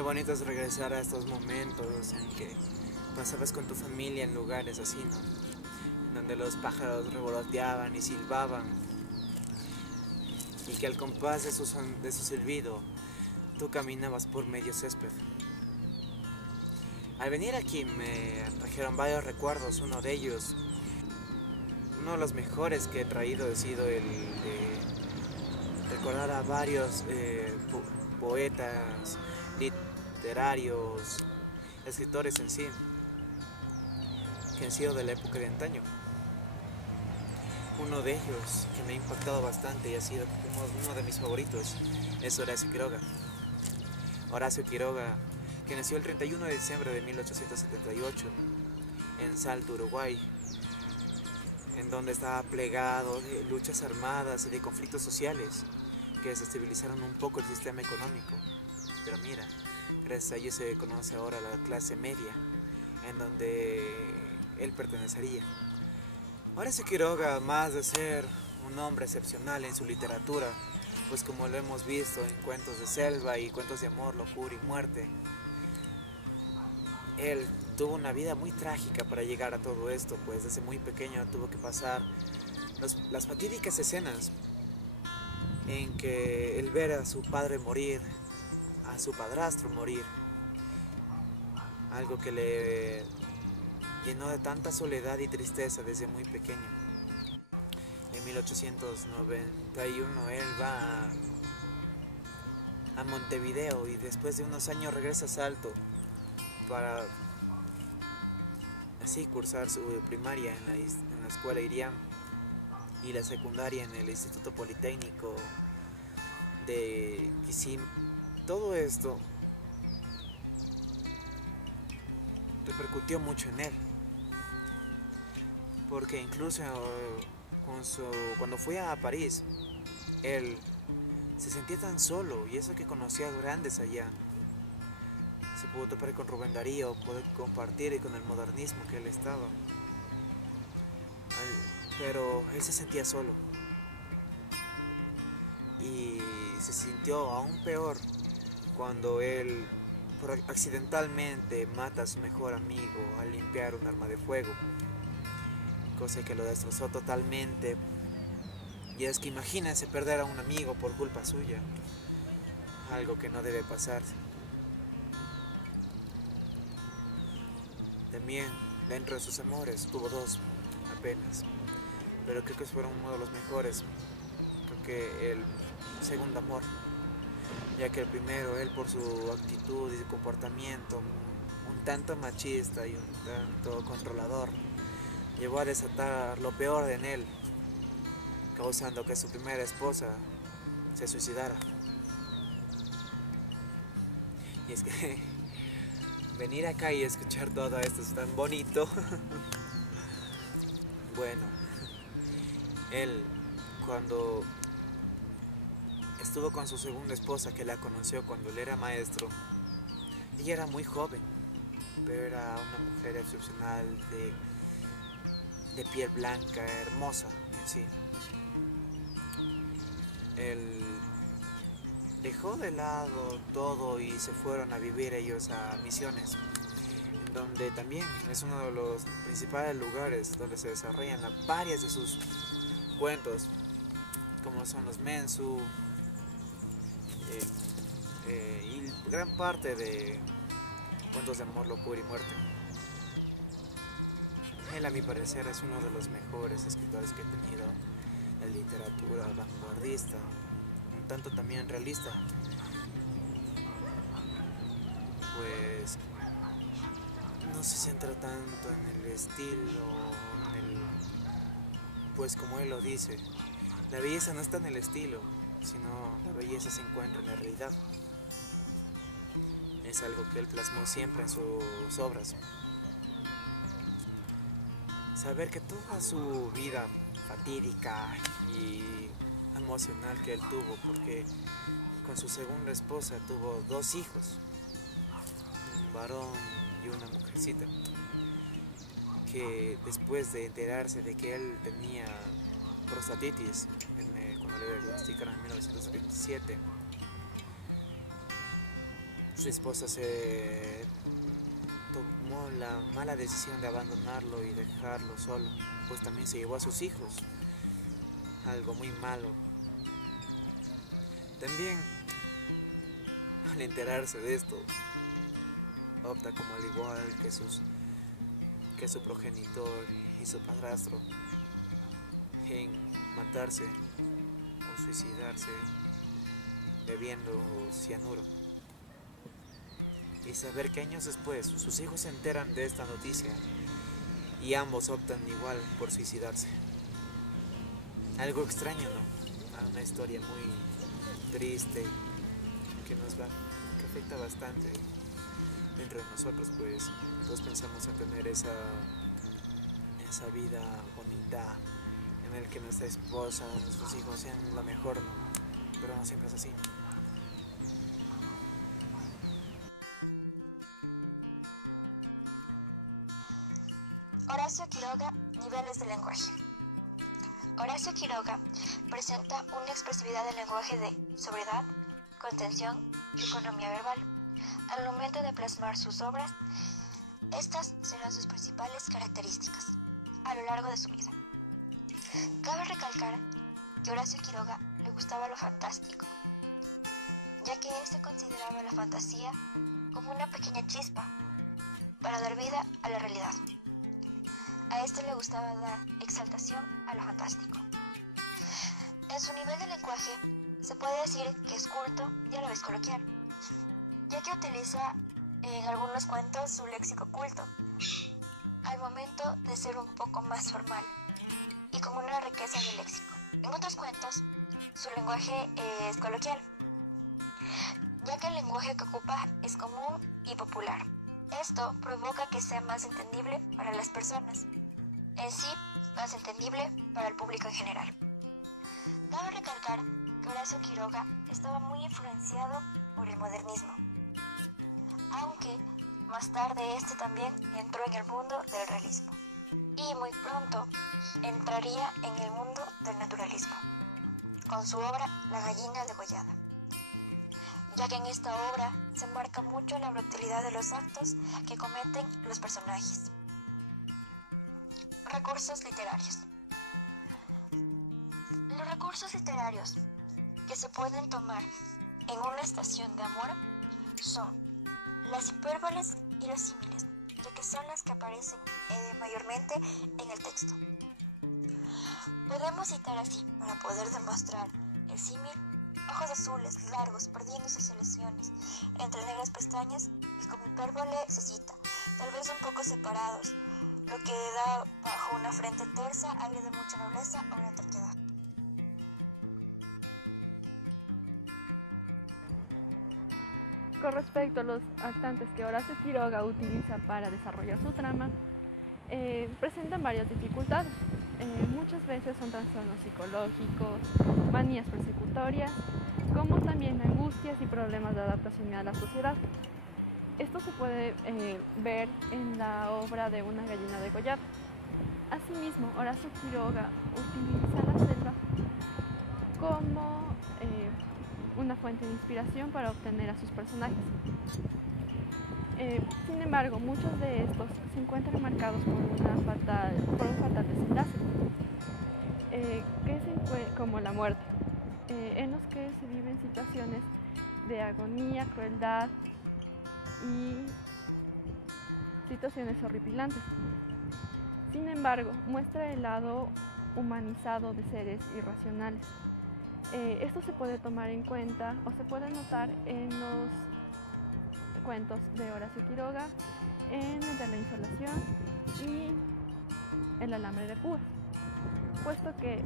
Qué bonito es regresar a estos momentos en que pasabas con tu familia en lugares así, ¿no? Donde los pájaros revoloteaban y silbaban y que al compás de su silbido tú caminabas por medio césped. Al venir aquí me trajeron varios recuerdos, uno de los mejores que he traído ha sido el de recordar a varios poetas, literarios, escritores en sí, que han sido de la época de antaño. Uno de ellos que me ha impactado bastante y ha sido uno de mis favoritos es Horacio Quiroga. Horacio Quiroga, que nació el 31 de diciembre de 1878 en Salto, Uruguay, en donde estaba plegado de luchas armadas y de conflictos sociales que desestabilizaron un poco el sistema económico. Pero mira, gracias a ello se conoce ahora la clase media, en donde él pertenecería. Horacio Quiroga, más de ser un hombre excepcional en su literatura, pues como lo hemos visto en cuentos de selva y cuentos de amor, locura y muerte, él tuvo una vida muy trágica para llegar a todo esto, pues desde muy pequeño tuvo que pasar las fatídicas escenas en que él ver a su padre morir, a su padrastro morir, algo que le llenó de tanta soledad y tristeza desde muy pequeño. En 1891 él va a Montevideo y después de unos años regresa a Salto para así cursar su primaria en la escuela Iriam y la secundaria en el Instituto Politécnico de Kissimmee. Todo esto repercutió mucho en él, porque incluso cuando fue a París, él se sentía tan solo, y eso que conocía a grandes allá. Se pudo topar con Rubén Darío, poder compartir con el modernismo que él estaba. Pero él se sentía solo. Y se sintió aún peor cuando él accidentalmente mata a su mejor amigo al limpiar un arma de fuego. Cosa que lo destrozó totalmente. Y es que imagínense perder a un amigo por culpa suya. Algo que no debe pasar. También, dentro de sus amores, tuvo dos apenas. Pero creo que fueron uno de los mejores. Creo que el segundo amor. Ya que el primero, él por su actitud y su comportamiento un tanto machista y un tanto controlador, llevó a desatar lo peor en él, causando que su primera esposa se suicidara. Y es que venir acá y escuchar todo esto es tan bonito. Bueno, él cuando estuvo con su segunda esposa, que la conoció cuando él era maestro, ella era muy joven, pero era una mujer excepcional, de piel blanca, hermosa en sí. Él dejó de lado todo y se fueron a vivir ellos a Misiones, donde también es uno de los principales lugares donde se desarrollan varias de sus cuentos, como son los Mensu y gran parte de cuentos de amor, locura y muerte. Él, a mi parecer, es uno de los mejores escritores que he tenido en literatura vanguardista, un tanto también realista, pues no se centra tanto en el estilo, pues como él lo dice, la belleza no está en el estilo, sino la belleza se encuentra en la realidad. Es algo que él plasmó siempre en sus obras. Saber que toda su vida fatídica y emocional que él tuvo, porque con su segunda esposa tuvo dos hijos, un varón y una mujercita, que después de enterarse de que él tenía prostatitis, cuando le diagnosticaron en 1927, su esposa se tomó la mala decisión de abandonarlo y dejarlo solo, pues también se llevó a sus hijos, algo muy malo. También, al enterarse de esto, opta como al igual que su progenitor y su padrastro en matarse o suicidarse bebiendo cianuro. Y saber que años después sus hijos se enteran de esta noticia y ambos optan igual por suicidarse. Algo extraño, ¿no? Una historia muy triste que afecta bastante dentro de nosotros, pues todos pensamos en tener esa vida bonita en el que nuestra esposa, nuestros hijos sean lo mejor, ¿no? Pero no siempre es así. Horacio Quiroga, niveles de lenguaje. Horacio Quiroga presenta una expresividad del lenguaje de sobriedad, contención y economía verbal. Al momento de plasmar sus obras, estas serán sus principales características a lo largo de su vida. Cabe recalcar que a Horacio Quiroga le gustaba lo fantástico, ya que él se consideraba la fantasía como una pequeña chispa para dar vida a la realidad. A este le gustaba dar exaltación a lo fantástico. En su nivel de lenguaje se puede decir que es culto y a la vez coloquial, ya que utiliza en algunos cuentos su léxico culto, al momento de ser un poco más formal y con una riqueza de léxico. En otros cuentos, su lenguaje es coloquial, ya que el lenguaje que ocupa es común y popular. Esto provoca que sea más entendible para las personas, en sí más entendible para el público en general. Cabe recalcar que Horacio Quiroga estaba muy influenciado por el modernismo, aunque más tarde este también entró en el mundo del realismo y muy pronto entraría en el mundo del naturalismo con su obra La gallina degollada, ya que en esta obra se marca mucho la brutalidad de los actos que cometen los personajes. Recursos literarios. Los recursos literarios que se pueden tomar en una estación de amor son las hipérboles y los símiles, ya que son las que aparecen mayormente en el texto. Podemos citar así, para poder demostrar el símil: ojos azules, largos, perdiendo sus ilusiones, entre negras pestañas, y como hipérbole se cita, tal vez un poco separados, lo que da bajo una frente tersa aire de mucha nobleza o una terquedad. Con respecto a los actantes que Horacio Quiroga utiliza para desarrollar su trama, presentan varias dificultades. Muchas veces son trastornos psicológicos, manías persecutorias, como también angustias y problemas de adaptación a la sociedad. Esto se puede ver en la obra de Una gallina degollada. Asimismo, Horacio Quiroga utiliza la selva como una fuente de inspiración para obtener a sus personajes. Sin embargo, muchos de estos se encuentran marcados por un fatal desenlace, como la muerte, en los que se viven situaciones de agonía, crueldad y situaciones horripilantes. Sin embargo, muestra el lado humanizado de seres irracionales. Esto se puede tomar en cuenta o se puede notar en los cuentos de Horacio Quiroga, en el de La insolación y El alambre de púas, puesto que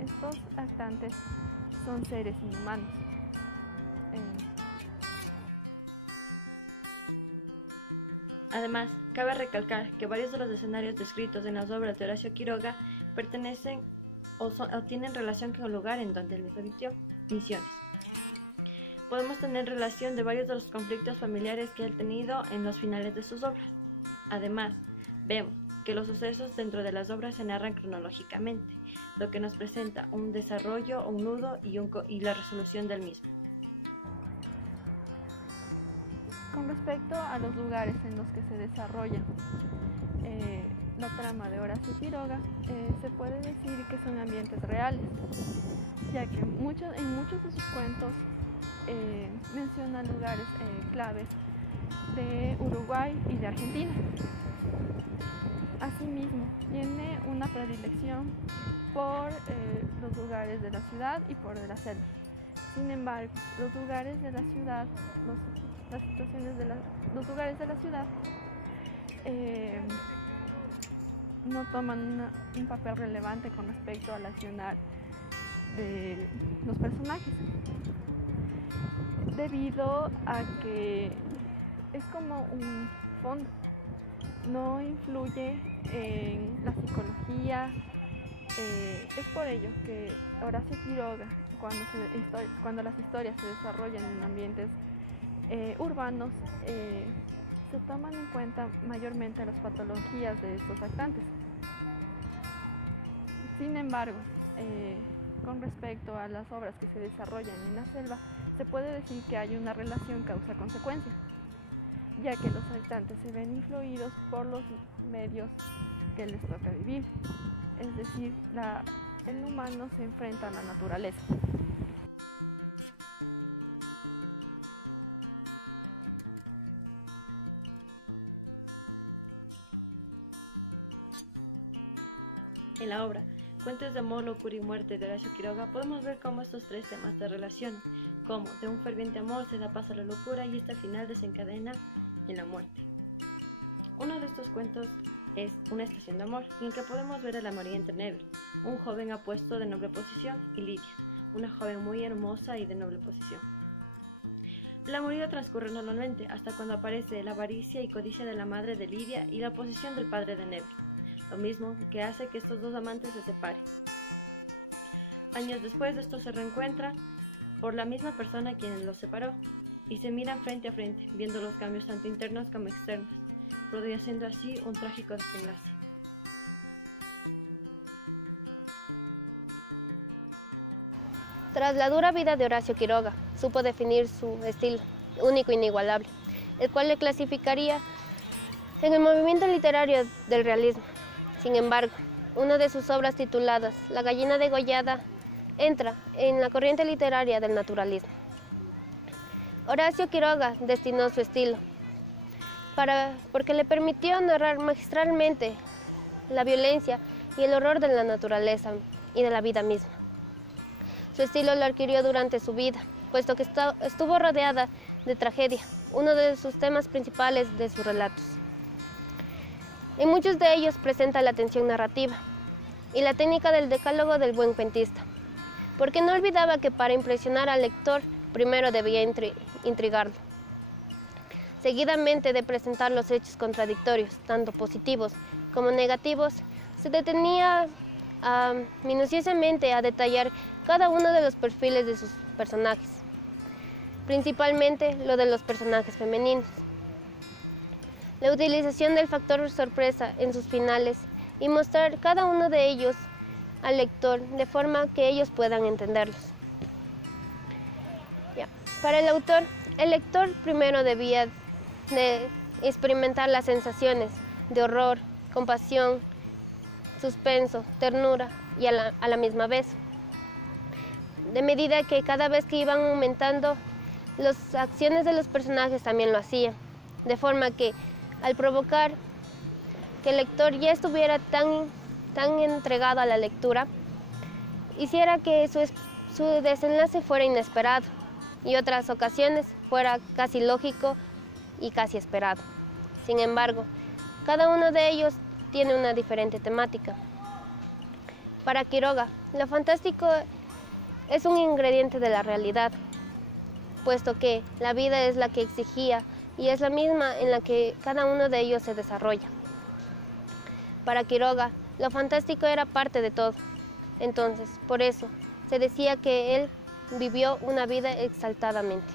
estos actantes son seres inhumanos. Además, cabe recalcar que varios de los escenarios descritos en las obras de Horacio Quiroga pertenecen o tienen relación con el lugar en donde él mismo vivió, Misiones. Podemos tener relación de varios de los conflictos familiares que él ha tenido en los finales de sus obras. Además, vemos que los sucesos dentro de las obras se narran cronológicamente, lo que nos presenta un desarrollo, un nudo y la resolución del mismo. Con respecto a los lugares en los que se desarrolla la trama de Horacio Quiroga, se puede decir que son ambientes reales, ya que en muchos de sus cuentos menciona lugares claves de Uruguay y de Argentina. Asimismo, tiene una predilección por los lugares de la ciudad y por de la selva. Sin embargo, los lugares de la ciudad, las situaciones de los lugares de la ciudad no toman un papel relevante con respecto al accionar de los personajes, debido a que es como un fondo, no influye en la psicología. Es por ello que Horacio Quiroga, cuando las historias se desarrollan en ambientes urbanos, se toman en cuenta mayormente las patologías de estos actantes. Sin embargo, con respecto a las obras que se desarrollan en la selva, se puede decir que hay una relación causa-consecuencia, ya que los actantes se ven influidos por los medios que les toca vivir. Es decir, el humano se enfrenta a la naturaleza. En la obra Cuentos de amor, locura y muerte de Horacio Quiroga podemos ver cómo estos tres temas se relacionan, cómo de un ferviente amor se da paso a la locura y esta al final desencadena en la muerte. Uno de estos cuentos es Una estación de amor, en el que podemos ver a la María entre Neville, un joven apuesto de noble posición, y Lidia, una joven muy hermosa y de noble posición. La amorío transcurre normalmente hasta cuando aparece la avaricia y codicia de la madre de Lidia y la oposición del padre de Neville, lo mismo que hace que estos dos amantes se separen. Años después estos se reencuentran por la misma persona quien los separó y se miran frente a frente, viendo los cambios tanto internos como externos, produciendo así un trágico desenlace. Tras la dura vida de Horacio Quiroga, supo definir su estilo único e inigualable, el cual le clasificaría en el movimiento literario del realismo. Sin embargo, una de sus obras tituladas La gallina degollada entra en la corriente literaria del naturalismo. Horacio Quiroga destinó su estilo porque le permitió narrar magistralmente la violencia y el horror de la naturaleza y de la vida misma. Su estilo lo adquirió durante su vida, puesto que estuvo rodeada de tragedia, uno de sus temas principales de sus relatos. En muchos de ellos presenta la tensión narrativa y la técnica del decálogo del buen cuentista, porque no olvidaba que para impresionar al lector primero debía intrigarlo. Seguidamente de presentar los hechos contradictorios, tanto positivos como negativos, se detenía minuciosamente a detallar cada uno de los perfiles de sus personajes, principalmente lo de los personajes femeninos. La utilización del factor sorpresa en sus finales y mostrar cada uno de ellos al lector de forma que ellos puedan entenderlos. Para el autor, el lector primero debía de experimentar las sensaciones de horror, compasión, suspenso, ternura y a la misma vez. De medida que cada vez que iban aumentando, las acciones de los personajes también lo hacían, de forma que al provocar que el lector ya estuviera tan entregado a la lectura, hiciera que su desenlace fuera inesperado y otras ocasiones fuera casi lógico y casi esperado. Sin embargo, cada uno de ellos tiene una diferente temática. Para Quiroga, lo fantástico es un ingrediente de la realidad, puesto que la vida es la que exigía y es la misma en la que cada uno de ellos se desarrolla. Para Quiroga, lo fantástico era parte de todo. Entonces, por eso, se decía que él vivió una vida exaltadamente.